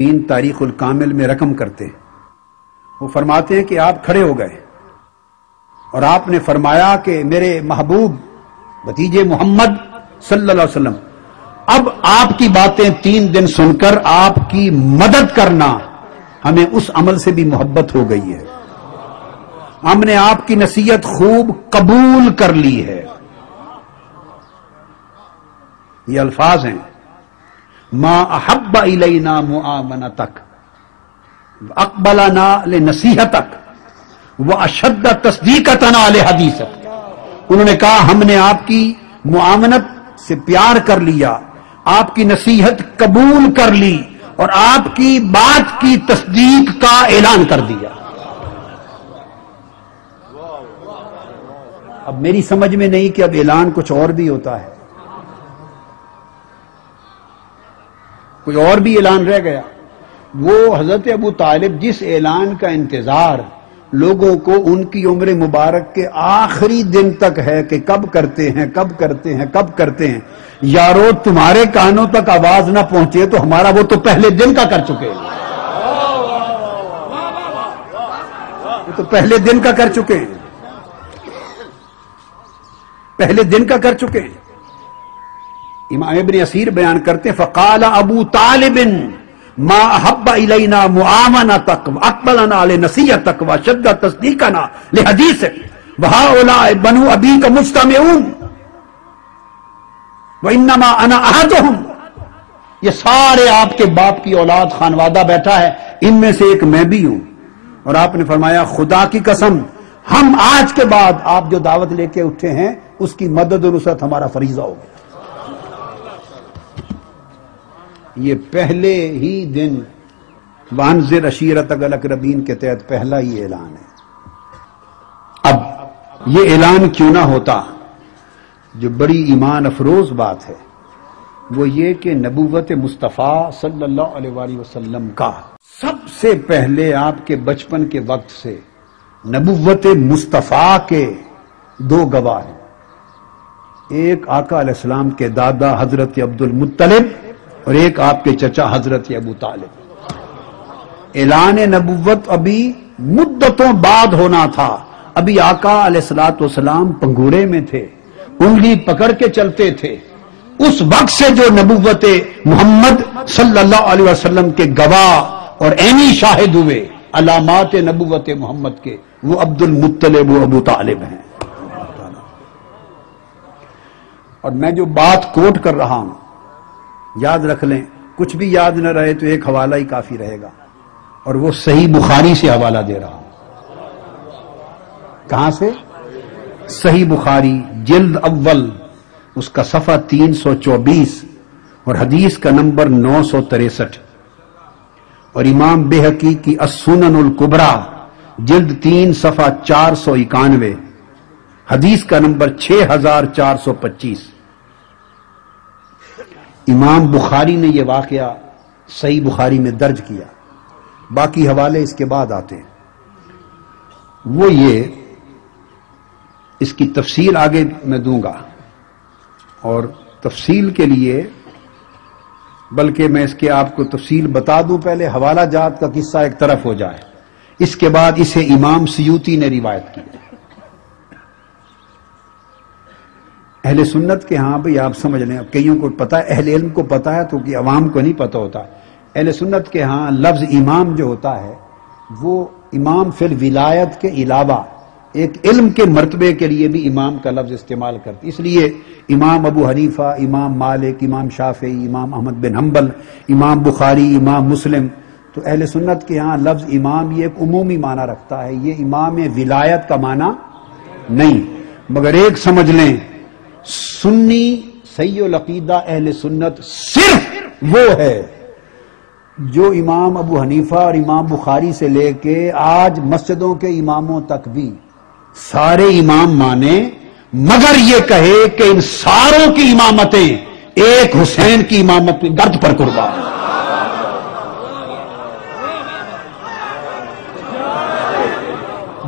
تاریخ الکامل میں رقم کرتے ہیں. وہ فرماتے ہیں کہ آپ کھڑے ہو گئے اور آپ نے فرمایا کہ میرے محبوب بھتیجے محمد صلی اللہ علیہ وسلم، اب آپ کی باتیں 3 دن سن کر آپ کی مدد کرنا، ہمیں اس عمل سے بھی محبت ہو گئی ہے. ہم نے آپ کی نصیحت خوب قبول کر لی ہے. یہ الفاظ ہیں، ما احب الینا معاونتک اقبلنا لنصیحتک واشد تصدیقتنا لحدیثک. انہوں نے کہا ہم نے آپ کی معاونت سے پیار کر لیا، آپ کی نصیحت قبول کر لی اور آپ کی بات کی تصدیق کا اعلان کر دیا. اب میری سمجھ میں نہیں کہ اب اعلان کچھ اور بھی ہوتا ہے، کوئی اور بھی اعلان رہ گیا. وہ حضرت ابو طالب جس اعلان کا انتظار لوگوں کو ان کی عمر مبارک کے آخری دن تک ہے کہ کب کرتے ہیں کب کرتے ہیں کب کرتے ہیں، یارو تمہارے کانوں تک آواز نہ پہنچے تو ہمارا وہ تو پہلے دن کا کر چکے ہیں، وہ تو پہلے دن کا کر چکے ہیں، پہلے دن کا کر چکے ہیں. امام ابن اسیر بیان کرتے ہیں فقال ابو طالب ما احب الینا معاونتک واقبلنا لنصیحتک واشد تصدیقنا لحدیثک وهؤلاء بنو ابیک مجتمعون وانما انا احدهم. یہ سارے آپ کے باپ کی اولاد خانوادہ بیٹھا ہے، ان میں سے ایک میں بھی ہوں. اور آپ نے فرمایا خدا کی قسم ہم آج کے بعد آپ جو دعوت لے کے اٹھے ہیں اس کی مدد و نصرت ہمارا فریضہ ہوگا. یہ پہلے ہی دن وانذر عشیرتک الاقربین کے تحت پہلا ہی اعلان ہے. اب یہ اعلان کیوں نہ ہوتا؟ جو بڑی ایمان افروز بات ہے وہ یہ کہ نبوت مصطفیٰ صلی اللہ علیہ وآلہ وسلم کا سب سے پہلے آپ کے بچپن کے وقت سے نبوت مصطفیٰ کے 2 گواہ ہیں. ایک آقا علیہ السلام کے دادا حضرت عبد المطلب اور ایک آپ کے چچا حضرت ابو طالب. اعلان نبوت ابھی مدتوں بعد ہونا تھا. ابھی آقا علیہ السلام پنگورے میں تھے، انگلی پکڑ کے چلتے تھے. اس وقت سے جو نبوت محمد صلی اللہ علیہ وسلم کے گواہ اور عینی شاہد ہوئے علامات نبوت محمد کے، وہ عبد المطلب و ابو طالب ہیں. اور میں جو بات کوٹ کر رہا ہوں یاد رکھ لیں، کچھ بھی یاد نہ رہے تو ایک حوالہ ہی کافی رہے گا، اور وہ صحیح بخاری سے حوالہ دے رہا ہوں. کہاں سے؟ صحیح بخاری جلد اول، اس کا صفحہ 324 اور حدیث کا نمبر 963، اور امام بہقی کی السنن الکبریٰ جلد 3 صفحہ 491، حدیث کا نمبر 6425. امام بخاری نے یہ واقعہ صحیح بخاری میں درج کیا. باقی حوالے اس کے بعد آتے ہیں. وہ یہ، اس کی تفصیل آگے میں دوں گا، اور تفصیل کے لیے بلکہ میں اس کے آپ کو تفصیل بتا دوں، پہلے حوالہ جات کا قصہ ایک طرف ہو جائے، اس کے بعد اسے امام سیوطی نے روایت کی. اہل سنت کے ہاں بھئی آپ سمجھ لیں، کئیوں کو پتہ ہے، اہل علم کو پتہ ہے تو کہ عوام کو نہیں پتہ ہوتا. اہل سنت کے ہاں لفظ امام جو ہوتا ہے وہ امام فی الولایت کے علاوہ ایک علم کے مرتبے کے لیے بھی امام کا لفظ استعمال کرتے. اس لیے امام ابو حنیفہ، امام مالک، امام شافعی، امام احمد بن حنبل، امام بخاری، امام مسلم، تو اہل سنت کے ہاں لفظ امام یہ ایک عمومی معنی رکھتا ہے، یہ امام ولایت کا معنی نہیں. مگر ایک سمجھ لیں، سنی صحیح العقیدہ اہل سنت صرف وہ ہے جو امام ابو حنیفہ اور امام بخاری سے لے کے آج مسجدوں کے اماموں تک بھی سارے امام مانے، مگر یہ کہے کہ ان ساروں کی امامتیں ایک حسین کی امامت کی گرد پر قربان.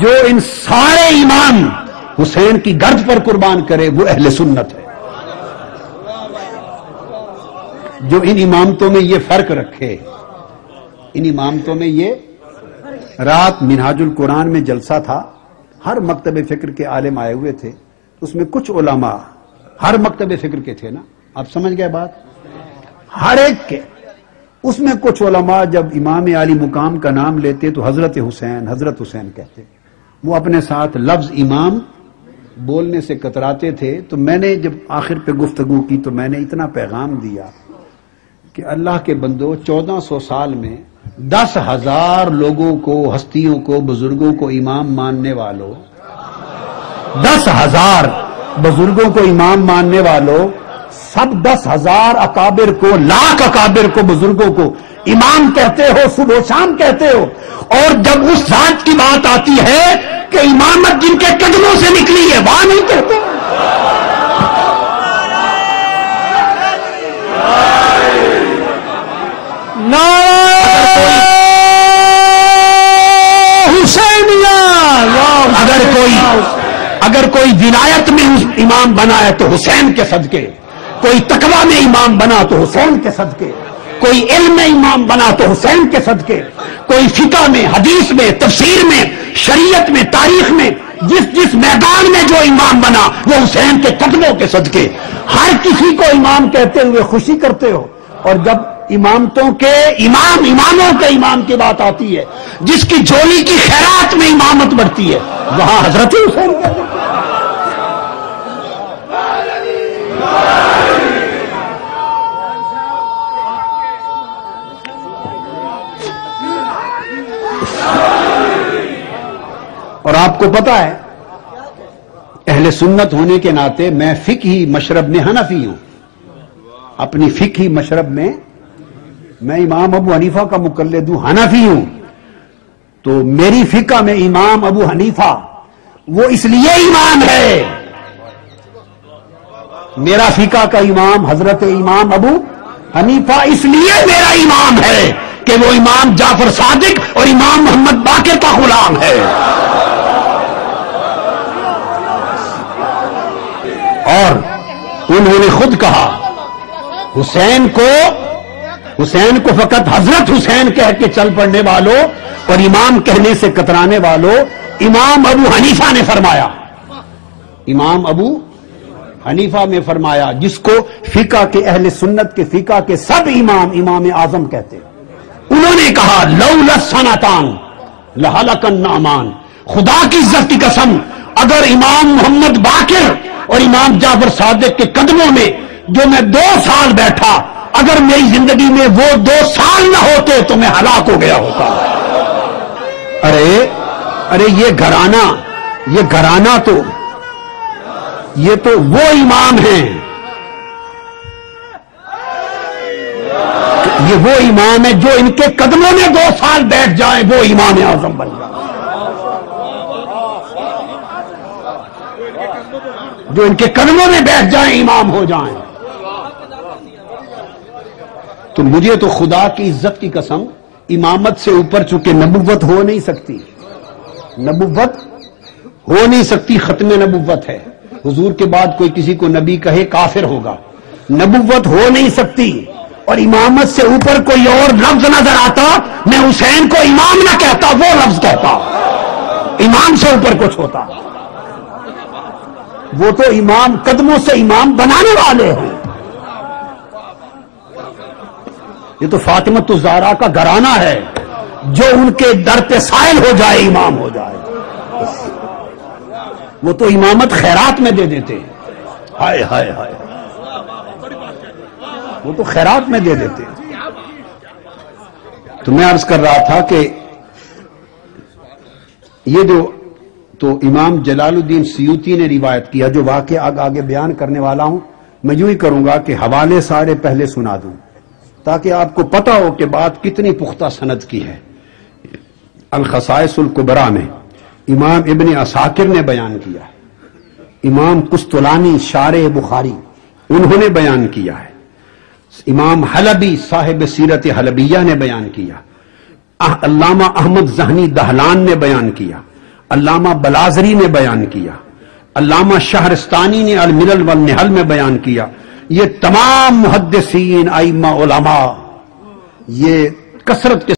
جو ان سارے امام حسین کی گرد پر قربان کرے وہ اہل سنت ہے. جو ان امامتوں میں یہ فرق رکھے ان امامتوں میں یہ رات منہاج القرآن میں جلسہ تھا، ہر مکتب فکر کے عالم آئے ہوئے تھے، اس میں کچھ علماء ہر مکتب فکر کے تھے نا، آپ سمجھ گئے بات، ہر ایک کے، اس میں کچھ علماء جب امام عالی مقام کا نام لیتے تو حضرت حسین کہتے، وہ اپنے ساتھ لفظ امام بولنے سے کتراتے تھے۔ تو میں نے جب آخر پہ گفتگو کی تو میں نے اتنا پیغام دیا کہ اللہ کے بندو، 1400 سال میں 10,000 لوگوں کو، ہستیوں کو، بزرگوں کو امام ماننے والوں، 10,000 بزرگوں کو امام ماننے والوں، سب 10,000 اکابر کو، لاکھ اکابر کو، بزرگوں کو امام کہتے ہو، صبح و شام کہتے ہو، اور جب اس ذات کی بات آتی ہے کہ امامت جن کے قدموں سے نکلی ہے وہاں نہیں کہتے۔ اگر کوئی ولایت میں امام بنا ہے تو حسین کے صدقے، کوئی تقوی میں امام بنا تو حسین کے صدقے، کوئی علم میں امام بنا تو حسین کے صدقے، کوئی فقہ میں، حدیث میں، تفسیر میں، شریعت میں، تاریخ میں، جس میدان میں جو امام بنا وہ حسین کے قدموں کے صدقے۔ ہر کسی کو امام کہتے ہوئے خوشی کرتے ہو، اور جب اماموں کے امام کی بات آتی ہے، جس کی جھولی کی خیرات میں امامت بڑھتی ہے، وہاں حضرت حسین کہتے ہیں۔ اور آپ کو پتا ہے اہل سنت ہونے کے ناطے میں فقہی مشرب میں حنفی ہوں، اپنی فقہی مشرب میں میں امام ابو حنیفہ کا مقلد ہوں، حنفی ہوں، تو میری فقہ میں امام ابو حنیفہ وہ اس لیے امام ہے، میرا فقہ کا امام حضرت امام ابو حنیفہ اس لیے میرا امام ہے کہ وہ امام جعفر صادق اور امام محمد باقر کا غلام ہے۔ اور انہوں نے خود کہا حسین کو فقط حضرت حسین کہہ کے چل پڑنے والوں اور امام کہنے سے کترانے والوں، امام ابو حنیفہ نے فرمایا، امام ابو حنیفہ میں فرمایا، جس کو فقہ کے اہل سنت کے فقہ کے سب امام اعظم کہتے، انہوں نے کہا لولا السنتان لہلک النعمان، خدا کی عزت کی قسم اگر امام محمد باقر اور امام جعفر صادق کے قدموں میں جو میں 2 سال بیٹھا، اگر میری زندگی میں وہ 2 سال نہ ہوتے تو میں ہلاک ہو گیا ہوتا۔ ارے یہ گھرانہ تو یہ تو وہ امام ہیں، یہ وہ امام ہے جو ان کے قدموں میں 2 سال بیٹھ جائیں وہ امام اعظم بن جائیں، جو ان کے قدموں میں بیٹھ جائیں امام ہو جائیں۔ تو مجھے تو خدا کی عزت کی قسم امامت سے اوپر چونکہ نبوت ہو نہیں سکتی، نبوت ہو نہیں سکتی، ختم نبوت ہے، حضور کے بعد کوئی کسی کو نبی کہے کافر ہوگا، نبوت ہو نہیں سکتی، اور امامت سے اوپر کوئی اور لفظ نظر آتا میں حسین کو امام نہ کہتا، وہ لفظ کہتا، امام سے اوپر کچھ ہوتا، وہ تو امام قدموں سے امام بنانے والے ہیں، یہ تو فاطمۃ الزہرا کا گھرانہ ہے، جو ان کے در پہ سائل ہو جائے امام ہو جائے، وہ تو امامت خیرات میں دے دیتے، ہائے ہائے ہائے، وہ تو خیرات میں دے دیتے۔ تو میں عرض کر رہا تھا کہ یہ جو تو امام جلال الدین سیوطی نے روایت کیا، جو واقعہ آگے بیان کرنے والا ہوں، میں یوں ہی کروں گا کہ حوالے سارے پہلے سنا دوں تاکہ آپ کو پتا ہو کہ بات کتنی پختہ سند کی ہے۔ الخصائص الکبریٰ میں امام ابن عساکر نے بیان کیا ہے، امام قسطلانی شارح بخاری انہوں نے بیان کیا ہے، امام حلبی صاحب سیرت حلبیہ نے بیان کیا، علامہ احمد ذہنی دہلان نے بیان کیا، علامہ بلازری نے بیان کیا، علامہ شہرستانی نے الملل والنحل میں بیان کیا، یہ تمام محدثین ائمہ علماء یہ کثرت کے